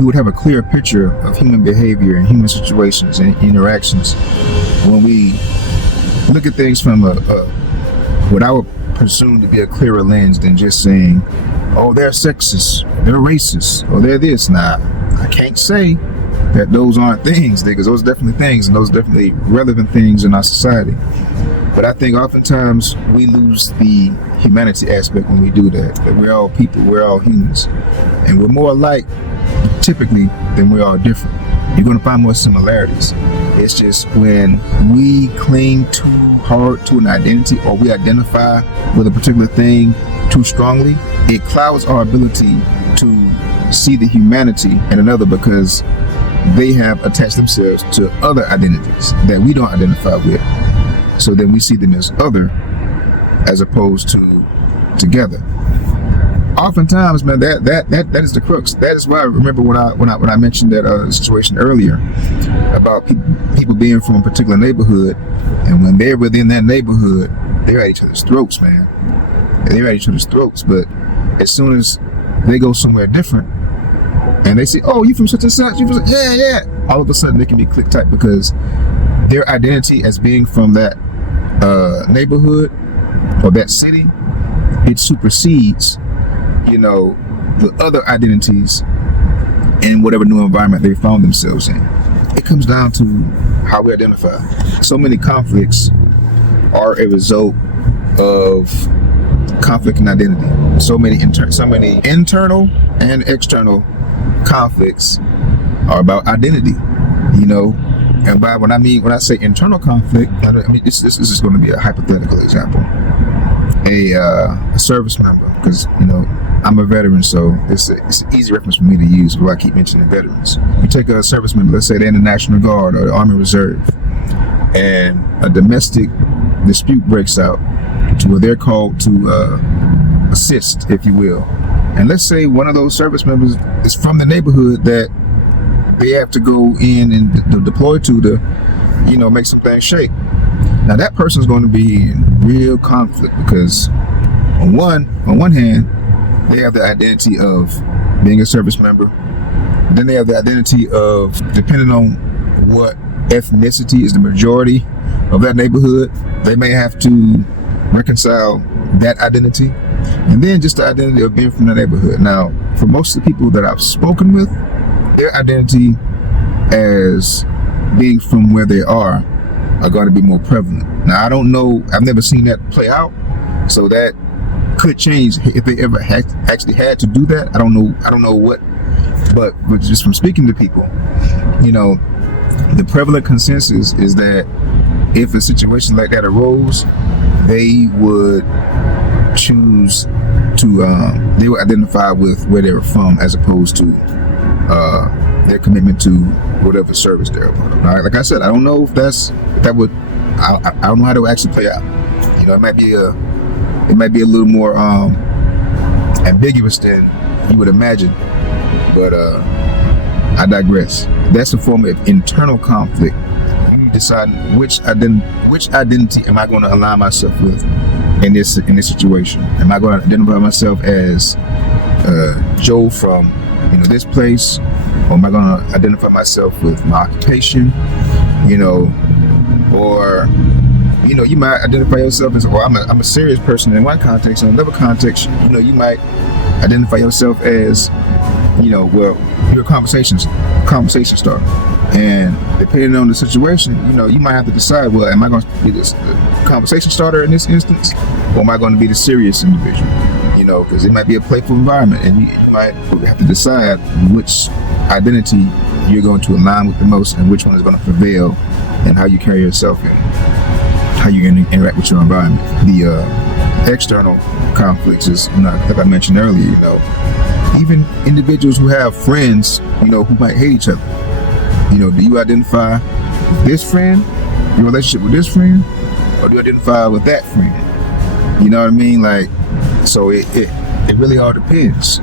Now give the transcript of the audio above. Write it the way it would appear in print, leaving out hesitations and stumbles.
we would have a clearer picture of human behavior and human situations and interactions when we look at things from what I would presume to be a clearer lens than just saying, oh, they're sexist, they're racist, or they're this. Nah, I can't say that those aren't things, because those are definitely things, and those are definitely relevant things in our society. But I think oftentimes we lose the humanity aspect when we do that. That we're all people, we're all humans, and we're more alike typically than we are different. You're going to find more similarities. It's just when we cling too hard to an identity, or we identify with a particular thing too strongly, it clouds our ability to see the humanity in another, because they have attached themselves to other identities that we don't identify with. So then we see them as other as opposed to together. Oftentimes, man, that is the crux. That is why I remember when I mentioned that situation earlier about people being from a particular neighborhood, and when they're within that neighborhood, they're at each other's throats, man. They're at each other's throats. But as soon as they go somewhere different, and they say, "Oh, you from such and such?" You from such, yeah. All of a sudden, they can be click tight, because their identity as being from that neighborhood or that city, it supersedes, the other identities in whatever new environment they found themselves in. It comes down to how we identify. So many conflicts are a result of conflict in identity. So many internal and external conflicts are about identity, And by when I say internal conflict, I mean this is going to be a hypothetical example. A service member, because I'm a veteran, so it's an easy reference for me to use while I keep mentioning veterans. You take a service member, let's say they're in the National Guard or the Army Reserve, and a domestic dispute breaks out to where they're called to assist, if you will. And let's say one of those service members is from the neighborhood that they have to go in and deploy to make some things shake. Now that person's going to be in real conflict, because on one hand, they have the identity of being a service member. Then they have the identity of, depending on what ethnicity is the majority of that neighborhood, they may have to reconcile that identity. And then just the identity of being from the neighborhood. Now, for most of the people that I've spoken with, their identity as being from where they are going to be more prevalent. Now, I don't know, I've never seen that play out, so that could change if they ever actually had to do that. I don't know what, but just from speaking to people, the prevalent consensus is that if a situation like that arose, they would choose to they would identify with where they were from, as opposed to their commitment to whatever service they're a part of. Now, like I said, I don't know if I don't know how to actually play out. It might be a little more ambiguous than you would imagine, but I digress. That's a form of internal conflict. You deciding which identity am I going to align myself with in this situation. Am I going to identify myself as Joe from this place, or am I going to identify myself with my occupation, or you might identify yourself as, well, I'm a serious person in one context. In another context, you might identify yourself as, well, you're a conversation starter. And depending on the situation, you might have to decide, well, am I going to be this conversation starter in this instance, or am I going to be the serious individual? Because it might be a playful environment, and you might have to decide which identity you're going to align with the most, and which one is going to prevail, and how you carry yourself and how you're going to interact with your environment. The external conflicts is, like I mentioned earlier, even individuals who have friends, who might hate each other. Do you identify with this friend, your relationship with this friend, or do you identify with that friend? You know what I mean? So it really all depends.